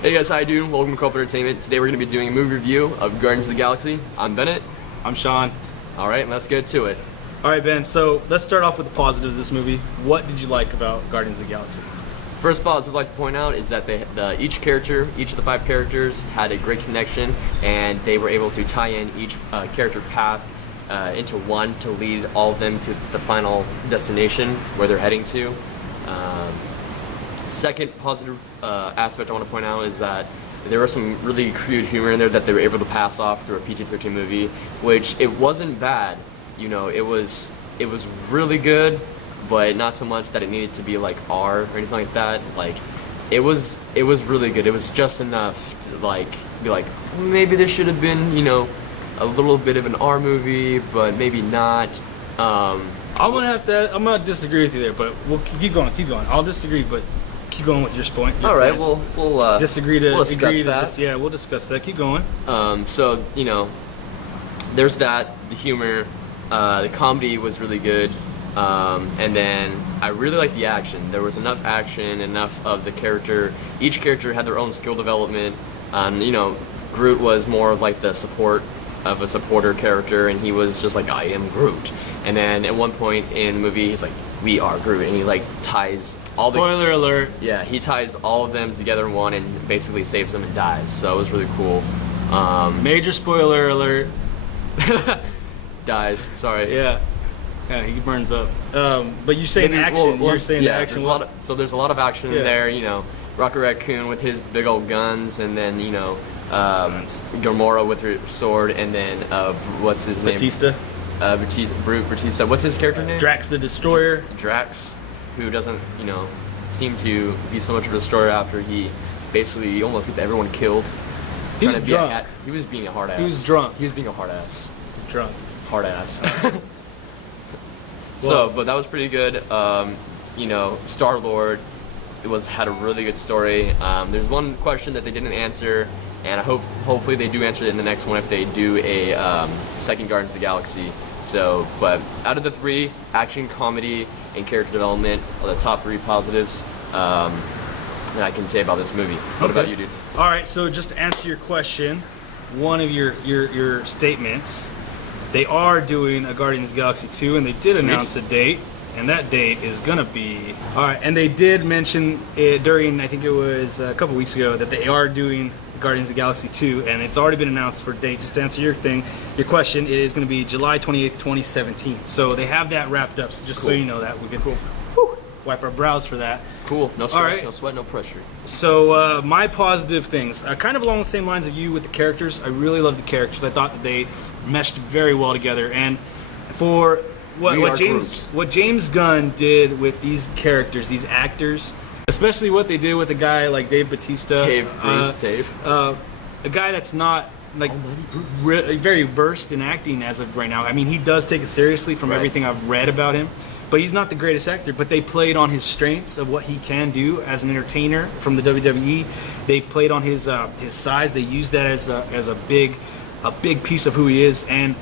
Hey guys, how you doing? Welcome to Co-op Entertainment. Today we're going to be doing a movie review of Guardians of the Galaxy. I'm Bennett. I'm Sean. Alright, let's get to it. Alright, Ben, so let's start off with the positives of this movie. What did you like about Guardians of the Galaxy? First positive I'd like to point out is that each of the 5 characters had a great connection, and they were able to tie in each character path into one to lead all of them to the final destination where they're heading to. Second positive aspect I want to point out is that there was some really crude humor in there that they were able to pass off through a PG-13 movie, which it wasn't bad. You know, it was really good, but not so much that it needed to be like R or anything like that. Like, it was really good. It was just enough to like be like, maybe this should have been, you know, a little bit of an R movie, but maybe not. I'm gonna disagree with you there, but we'll keep going. I'll disagree, but keep going with your point. All right, we'll disagree to we'll discuss agree to that. yeah, we'll discuss that. Keep going. So, you know, there's that, the humor, the comedy was really good, and then I really liked the action. There was enough action, enough of the character. Each character had their own skill development. You know, Groot was more of like the support of a supporter character, and he was just like, I am Groot. And then at one point in the movie, he's like, we are Groot, and he like ties all Spoiler alert. Yeah, he ties all of them together in one and basically saves them and dies. So it was really cool. Major spoiler alert. Dies. Sorry. Yeah, he burns up. But you saying action? You're saying yeah, action. There's a lot of action Yeah. in there. You know, Rocket Raccoon with his big old guns, and then you know, Gamora with her sword, and then what's his name? Batista. Batista. What's his character name? Drax the Destroyer. Drax, who doesn't, you know, seem to be so much of a destroyer after he basically almost gets everyone killed. He Trying was to be a drunk. he was being a hard ass. He was drunk. He was being a hard ass. He's drunk. Hard ass. So, but that was pretty good. You know, Star-Lord had a really good story. There's one question that they didn't answer, and I hopefully they do answer it in the next one if they do a second Guardians of the Galaxy. So, but out of the 3, action, comedy, and character development are the top 3 positives that I can say about this movie. What about you, dude? All right, so just to answer your question, one of your statements, they are doing a Guardians of the Galaxy 2, and they did Sweet. announce a date, and that date is gonna be all right. And they did mention it during, I think it was a couple weeks ago, that they are doing Guardians of the Galaxy 2, and it's already been announced for a date. Just to answer your question, it is going to be July 28th, 2017. So they have that wrapped up. So just so Cool. you know that we can wipe our brows for that. Cool. No stress, right. no sweat, no pressure. So my positive things, kind of along the same lines of you with the characters. I really love the characters. I thought that they meshed very well together. And for what James Gunn did with these characters, these actors, especially what they did with a guy like Dave Bautista, Dave. a guy that's not like very versed in acting as of right now. I mean, he does take it seriously from Right. everything I've read about him, but he's not the greatest actor. But they played on his strengths of what he can do as an entertainer from the WWE. They played on his size. They used that as a big piece of who he is, and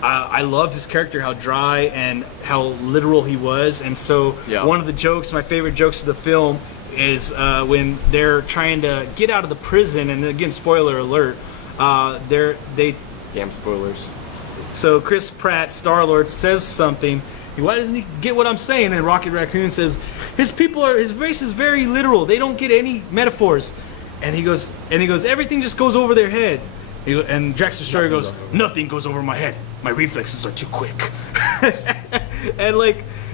I loved his character, how dry and how literal he was. And so Yeah. one of the jokes, my favorite jokes of the film, is when they're trying to get out of the prison, and again, spoiler alert, Damn spoilers. so Chris Pratt, Star-Lord, says something. Why doesn't he get what I'm saying? And Rocket Raccoon says, his race is very literal. They don't get any metaphors. And he goes, everything just goes over their head. And Drax the Destroyer goes, nothing goes over my head. My reflexes are too quick.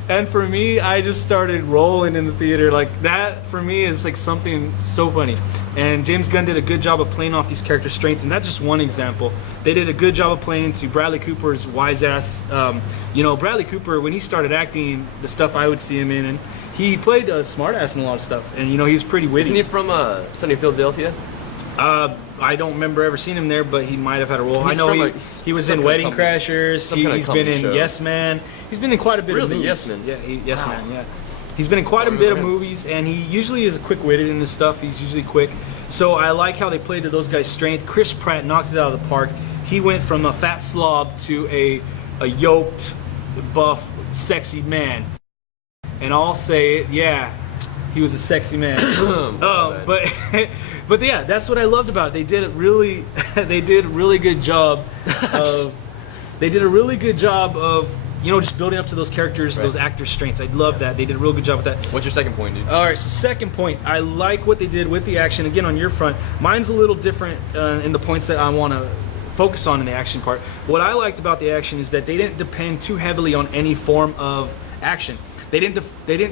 And for me, I just started rolling in the theater. Like, that for me is like something so funny. And James Gunn did a good job of playing off these character strengths, and that's just one example. They did a good job of playing to Bradley Cooper's wise ass. You know, Bradley Cooper, when he started acting, the stuff I would see him in, and he played a smart ass in a lot of stuff. And you know, he's pretty witty. Isn't he from Sunny Philadelphia? I don't remember ever seeing him there, but he might have had a role. He's I know from, he, like, he was some in kind of Wedding comedy- Crashers. some kind of He's been comedy in show. Yes Man. He's been in quite a bit of Really? movies. Yes Man? Yeah, Yes Wow. Man. Yeah, he's been in quite a Don't bit of remember him. movies, and he usually is quick-witted in his stuff. He's usually quick. So I like how they played to those guys' strength. Chris Pratt knocked it out of the park. He went from a fat slob to a yoked, buff, sexy man. And I'll say it, yeah, he was a sexy man. But But yeah, that's what I loved about it. They did they did a really good job of, just building up to those characters, those actors' strengths. I love that. They did a real good job with that. What's your second point, dude? All right, so second point, I like what they did with the action. Again, on your front, mine's a little different in the points that I want to focus on in the action part. What I liked about the action is that they didn't depend too heavily on any form of action. They didn't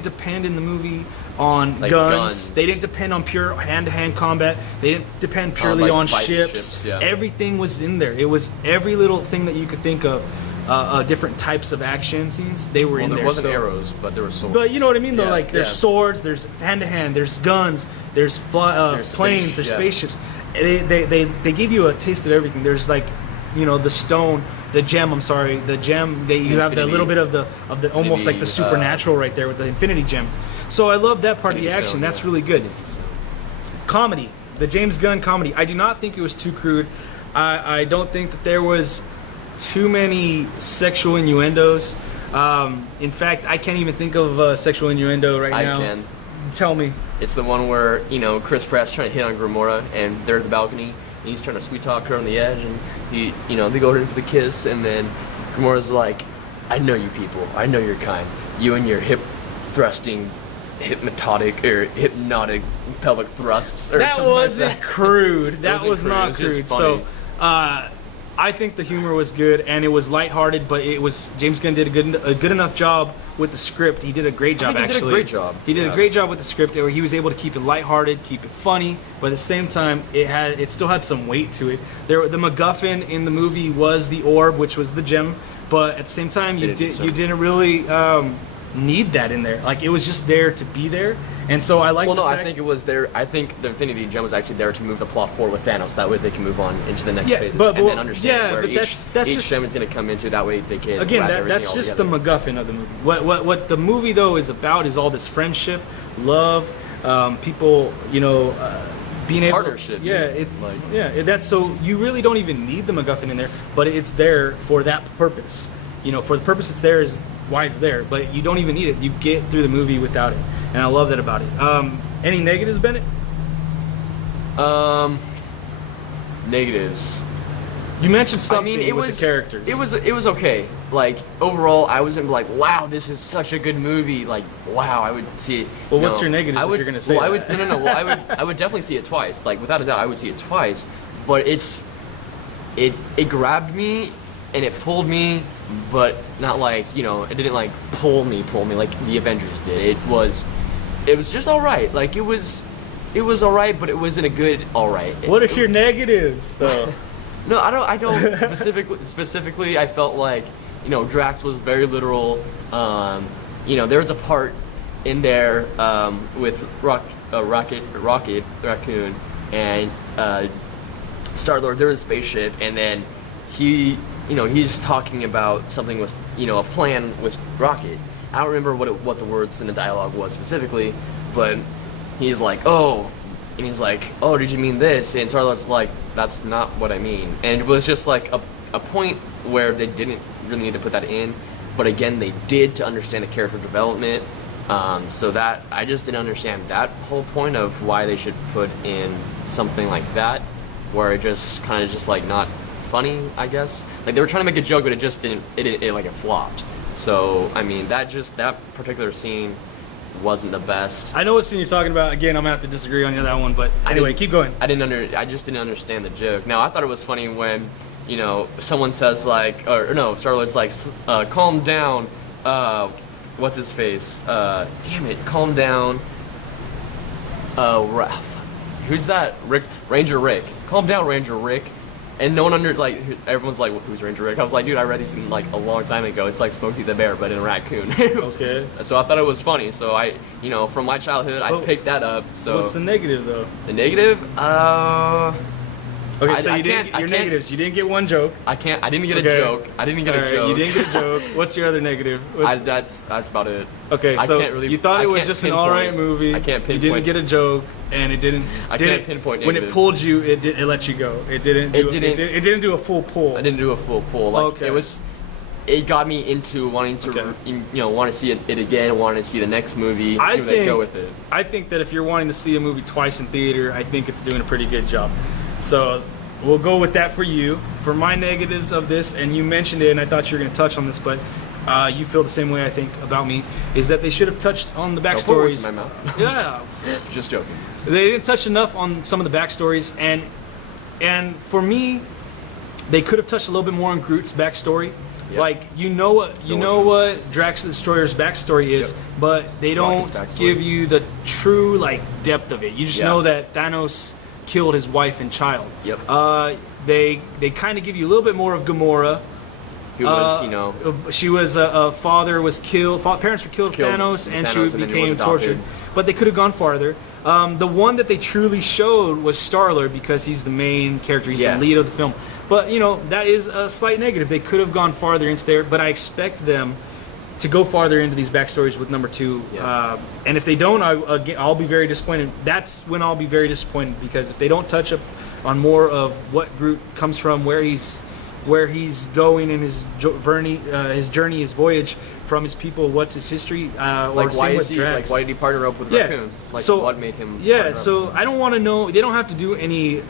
depend in the movie on guns. They didn't depend on pure hand-to-hand combat. They didn't depend purely on ships. Yeah. Everything was in there. It was every little thing that you could think of. Different types of action scenes, they were in there. There wasn't arrows, but there were swords. But you know what I mean, though. Yeah, Like there's swords, there's hand-to-hand, there's guns, there's planes, there's spaceships. They give you a taste of everything. There's like, the stone, the gem. I'm sorry, the gem. You have the little bit of the almost like the supernatural right there with the infinity gem. So I love that part of the action. Stone, That's really good. Comedy, the James Gunn comedy. I do not think it was too crude. I don't think that there was too many sexual innuendos. In fact, I can't even think of a sexual innuendo right now. I can. Tell me. It's the one where, Chris Pratt's trying to hit on Gamora, and they're at the balcony, and he's trying to sweet talk her on the edge, and they go in for the kiss, and then Gamora's like, I know you people. I know your kind. You and your hip-thrusting, hypnotic pelvic thrusts. Or That wasn't crude. That was not It was just crude. funny. So, I think the humor was good and it was lighthearted, but James Gunn did a good enough job with the script. He did a great job. He did a great job. He did a great job with the script, where he was able to keep it lighthearted, keep it funny, but at the same time, it still had some weight to it. The MacGuffin in the movie was the orb, which was the gem, but at the same time, you didn't really need that in there. Like, it was just there to be there. And so I like. I think it was there. I think the Infinity Gem was actually there to move the plot forward with Thanos. That way they can move on into the next phase and then understand where each gem is going to come into. That way they can. Again, wrap everything that's all just together. the MacGuffin of the movie. What the movie though is about is all this friendship, love, people, being able. Partnership. That's so you really don't even need the MacGuffin in there, but it's there for that purpose. For the purpose it's there is why it's there, but you don't even need it. You get through the movie without it, and I love that about it. Any negatives, Bennett? Negatives. You mentioned something it with was the characters. It was okay. Like overall, I wasn't like, wow, this is such a good movie. Like, wow, I would see it. Well, what's your negatives if you're gonna say that? No. Well, I would definitely see it twice. Like without a doubt, I would see it twice. But it grabbed me and it pulled me, but not like it didn't like pull me like the Avengers did. It was just all right. Like it was all right, but it wasn't a good all right. What are your negatives though? No, I don't specifically. I felt like, Drax was very literal. There was a part in there with Rocket Raccoon and Star-Lord. There was a spaceship, and then he's talking about something with, a plan with Rocket. I don't remember what the words in the dialogue was specifically, but he's like, oh. And he's like, oh, did you mean this? And Star-Lord's like, that's not what I mean. And it was just like a point where they didn't really need to put that in. But again, they did to understand the character development. So that, I just didn't understand that whole point of why they should put in something like that, where it just kind of just like not funny, I guess. Like they were trying to make a joke, but it just didn't, it flopped. So, I mean, that particular scene wasn't the best. I know what scene you're talking about. Again, I'm gonna have to disagree on that one, but anyway, keep going. I just didn't understand the joke. Now I thought it was funny when, someone says like, Star-Lord's like, calm down. What's his face? Damn it, calm down. Who's that? Ranger Rick. Calm down, Ranger Rick. And no one everyone's like, who's Ranger Rick? I was like, dude, I read this in like a long time ago. It's like Smokey the Bear, but in a raccoon. Okay. So I thought it was funny. So I, from my childhood, I picked that up. So what's the negative though? The negative? Okay, so your negatives. You didn't get one joke. I didn't get a joke. I didn't get a joke. You didn't get a joke. What's your other negative? That's about it. Okay, so you thought it was just an alright movie. I can't pinpoint. You didn't get a joke, and it didn't. I can't pinpoint negatives. When it pulled you, it let you go. It didn't do a full pull. I didn't do a full pull. Like okay. it was. it got me into wanting to, Okay. want to see it again, wanting to see the next movie, I see where they go with it. I think that if you're wanting to see a movie twice in theater, I think it's doing a pretty good job. So we'll go with that for you. For my negatives of this, and you mentioned it, and I thought you were going to touch on this, but you feel the same way I think about me, is that they should have touched on the Don't put words backstories. in my mouth. Yeah, Just joking. they didn't touch enough on some of the backstories, and for me, they could have touched a little bit more on Groot's backstory. Yep. Like you know what Drax the Destroyer's backstory is, Yep. but they don't Rocket's backstory. give you the true like depth of it. You just Yeah. know that Thanos killed his wife and child. Yep. They kind of give you a little bit more of Gamora. Who was, She was a father was killed. Parents were killed with Killed Thanos, with and Thanos, she and then he was became adopted. tortured. But they could have gone farther. The one that they truly showed was Star-Lord because he's the main character. He's Yeah. the lead of the film. But that is a slight negative. They could have gone farther into there. But I expect them to go farther into these backstories with number 2. Yeah. And if they don't, I'll be very disappointed. That's when I'll be very disappointed because if they don't touch up on more of what Groot comes from, where he's going in his journey, his voyage from his people, what's his history, or Like, same with Drax. why did he partner up with Yeah. Raccoon? Like, So- what made him? Yeah, partner up? so I don't want to know. They don't have to do any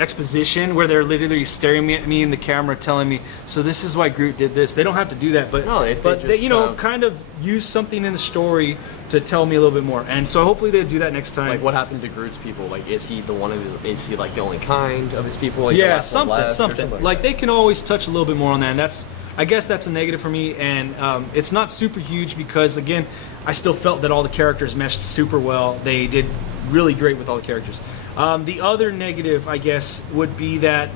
exposition where they're literally staring at me in the camera, telling me, "So this is why Groot did this." They don't have to do that, but No, if they but they, just, kind of use something in the story to tell me a little bit more. And so hopefully they do that next time. Like, what happened to Groot's people? Like, is he the one of his? Is he like the only kind of his people? Like, the Yeah, last one left or something. Like they can always touch a little bit more on that. And I guess that's a negative for me, and it's not super huge because again, I still felt that all the characters meshed super well. They did really great with all the characters. The other negative, I guess, would be that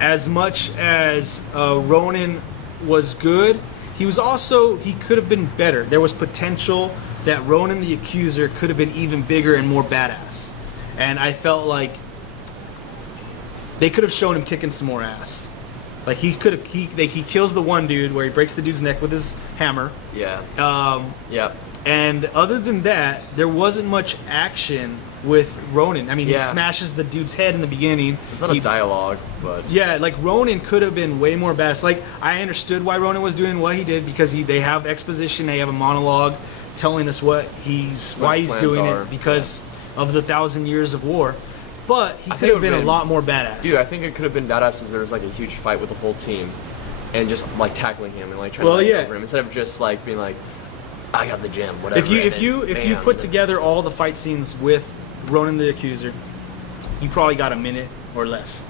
as much as Ronan was good, he could have been better. There was potential that Ronan the Accuser could have been even bigger and more badass, and I felt like they could have shown him kicking some more ass. Like he kills the one dude where he breaks the dude's neck with his hammer. Yeah. Yeah. And other than that, there wasn't much action with Ronan. I mean, he Yeah. smashes the dude's head in the beginning. There's not a dialogue, but Yeah, like Ronan could have been way more badass. Like I understood why Ronan was doing what he did because they have exposition, they have a monologue telling us why he's plans doing are. it because of the 1,000 years of war. But he I could think have it would've been a been- lot more badass. dude, I think it could have been badass if there was like a huge fight with the whole team, and just like tackling him and like trying Well, to yeah. over him instead of just like being like, I got the gem, whatever. If you and if then you if you bam, put and then- together all the fight scenes with Ronan the Accuser, you probably got a minute or less.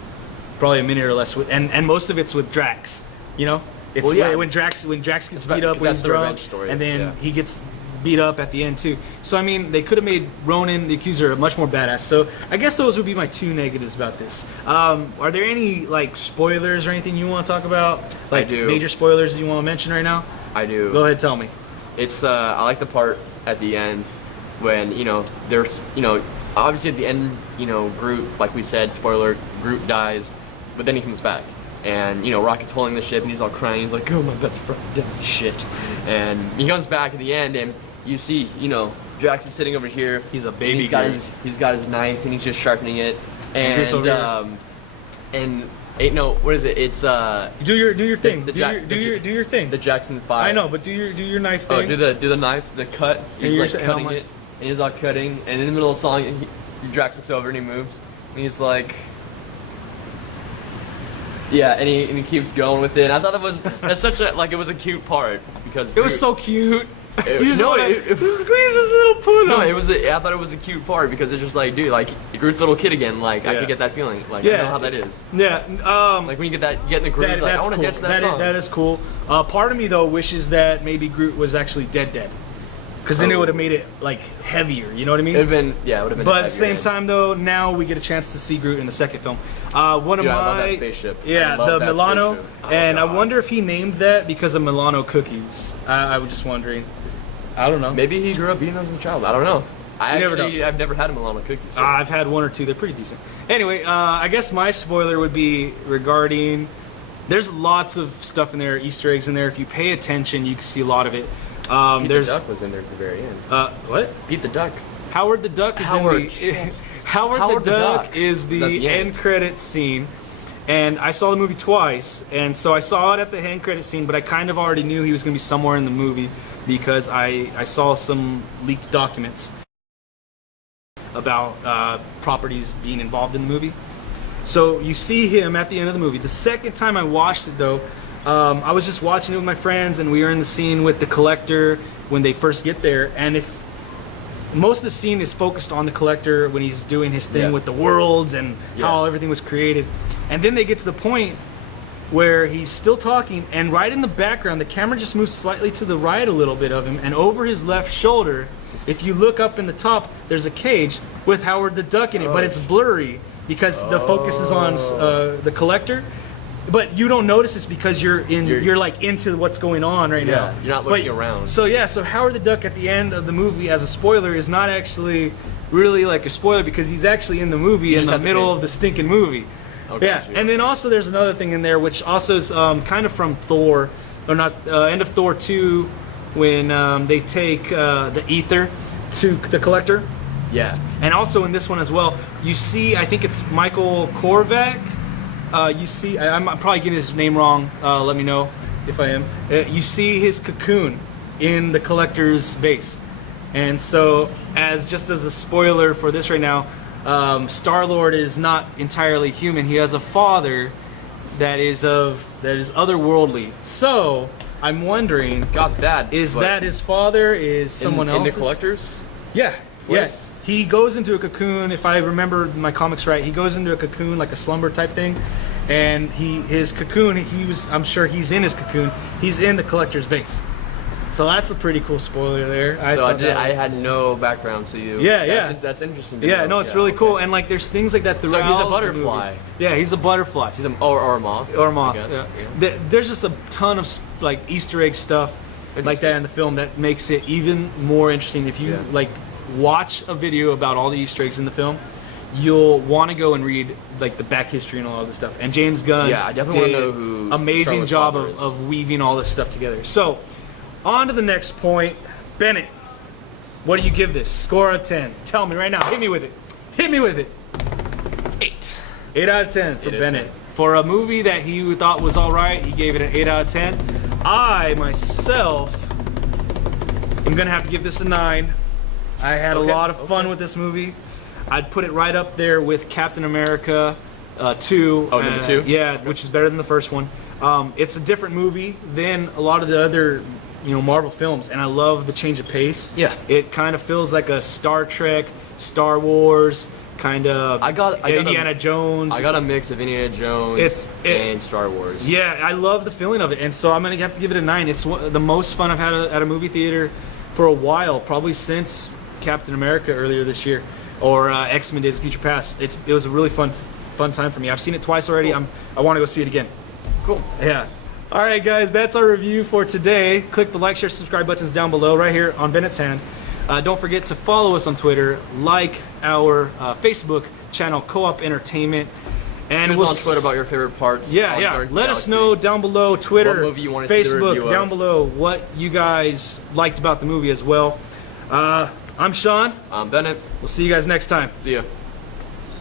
Probably a minute or less with, and most of it's with Drax. It's Well, yeah. when Drax gets about- beat up 'cause when that's he's the drunk, revenge story, and then yeah. he gets beat up at the end too. So I mean, they could have made Ronan the Accuser much more badass. So I guess those would be my 2 negatives about this. Are there any like spoilers or anything you want to talk about? Like do. major spoilers that you want to mention right now? I do. Go ahead, tell me. It's I like the part at the end when there's obviously at the end Groot, like we said, spoiler, Groot dies, but then he comes back and Rocket's holding the ship and he's all crying. He's like, "Oh, my best friend died." Shit. And he comes back at the end and you see Drax is sitting over here. He's a and baby He's got Groot. he's got his knife and he's just sharpening it. And Groot's over here. what is it? It's Do your thing. the do Jack- your, the do your J- do your thing. the Jackson 5. I know, but do your knife thing. Oh, do the knife, the cut. He's you're like saying- cutting I'm like- it, and he's all cutting, and in the middle of the song, Drax looks over and he moves, and he's like, yeah, and he keeps going with it. And I thought that's such a it was a cute part because It was so cute. It- You just no, wanna it- squeeze this little puddle. no, I thought it was a cute part because it's just like, dude, like Groot's little kid again. Like I Yeah. could get that feeling. Like I Yeah. know how that is. Yeah. Like when you get in the groove, like I That's want to cool. dance to that song. That is cool. Part of me though wishes that maybe Groot was actually dead, because then it Oh. would have made it like heavier. You know what I mean? It would have been. But at heavier the same then. time, though, now we get a chance to see Groot in the second film. One Dude, of I my love that spaceship. yeah, I love the that Milano, spaceship. Oh, and I God. wonder if he named that because of Milano cookies. I was just wondering. I don't know. Maybe he grew up eating those as a child. I don't know. I've never had a Milano cookie. So. I've had 1 or 2. They're pretty decent. Anyway, I guess my spoiler would be regarding. There's lots of stuff in there, Easter eggs in there. If you pay attention, you can see a lot of it. Pete There's the Duck was in there at the very end. what? Pete the Duck. Howard the Duck is Howard, in the shit. Howard Howard the the Duck Duck is is at the the end. end credit scene, And I saw the movie twice, and so I saw it at the end credit scene, but I kind of already knew he was going to be somewhere in the movie because I saw some leaked documents about properties being involved in the movie. So you see him at the end of the movie. The second time I watched it, though, I was just watching it with my friends, and we were in the scene with the Collector when they first get there, and if most of the scene is focused on the Collector when he's doing his thing with the worlds and how everything was created. And then they get to the point where he's still talking, and right in the background, the camera just moves slightly to the right a little bit of him, and over his left shoulder, if you look up in the top, there's a cage with Howard the Duck in it, but it's blurry because the focus is on the Collector. But you don't notice this because you're like into what's going on right now. You're not looking around. So so Howard the Duck at the end of the movie, as a spoiler, is not actually really like a spoiler because he's actually in the movie in the middle of the stinking movie. Okay, yeah, and then also there's another thing in there which also is kind of from Thor, or not, end of Thor 2, when they take the ether to the Collector. Yeah. And also in this one as well, you see, I think it's Michael Korvac. You see, I'm probably getting his name wrong. Let me know if I am. You see his cocoon in the Collector's base. And so, just as a spoiler for this right now, Star-Lord is not entirely human. He has a father that is otherworldly. So I'm wondering, Got that. is that his father? Is someone in else? the Collectors? Yeah. Yes. Yeah. He goes into a cocoon. If I remember my comics right, he goes into a cocoon, like a slumber type thing, and his cocoon. I'm sure he's in his cocoon. He's in the Collector's base. So that's a pretty cool spoiler there. I had no background, so that's interesting. Yeah, no, it's really cool, and like there's things like that throughout. So he's a the butterfly. movie. Yeah, he's a butterfly. He's or a moth. Or a moth. I guess. Yeah. There's just a ton of like Easter egg stuff like that in the film that makes it even more interesting. If you like watch a video about all the Easter eggs in the film, you'll want to go and read like the back history and all of this stuff. And James Gunn I definitely want to know who amazing Star-Lord's job father is. of weaving all this stuff together. So on to the next point. Bennett, what do you give this? Score out of 10. Tell me right now. Hit me with it. Hit me with it. 8. 8 out of 10 for 8 out of Bennett. 10. For a movie that he thought was all right, he gave it an 8 out of 10. I, myself, am going to have to give this a 9. I had a lot of fun with this movie. I'd put it right up there with Captain America 2. Oh, number 2? Yeah, which is better than the first one. It's a different movie than a lot of the other Marvel films, and I love the change of pace. Yeah. It kind of feels like a Star Trek, Star Wars, kind of Indiana Jones. I got a mix of Indiana Jones and Star Wars. Yeah, I love the feeling of it, and so I'm going to have to give it a 9. It's the most fun I've had at a movie theater for a while, probably since Captain America earlier this year, or X-Men Days of Future Past. It was a really fun time for me. I've seen it twice already. Cool. I want to go see it again. Cool. Yeah. All right, guys, that's our review for today. Click the like, share, subscribe buttons down below right here on Bennett's hand. Don't forget to follow us on Twitter, like our Facebook channel, Co-op Entertainment. And we'll on Twitter about your favorite parts. Yeah. Let us know down below, Twitter, what movie you want to see the Facebook, review down of. below, what you guys liked about the movie as well. I'm Sean. I'm Bennett. We'll see you guys next time. See ya.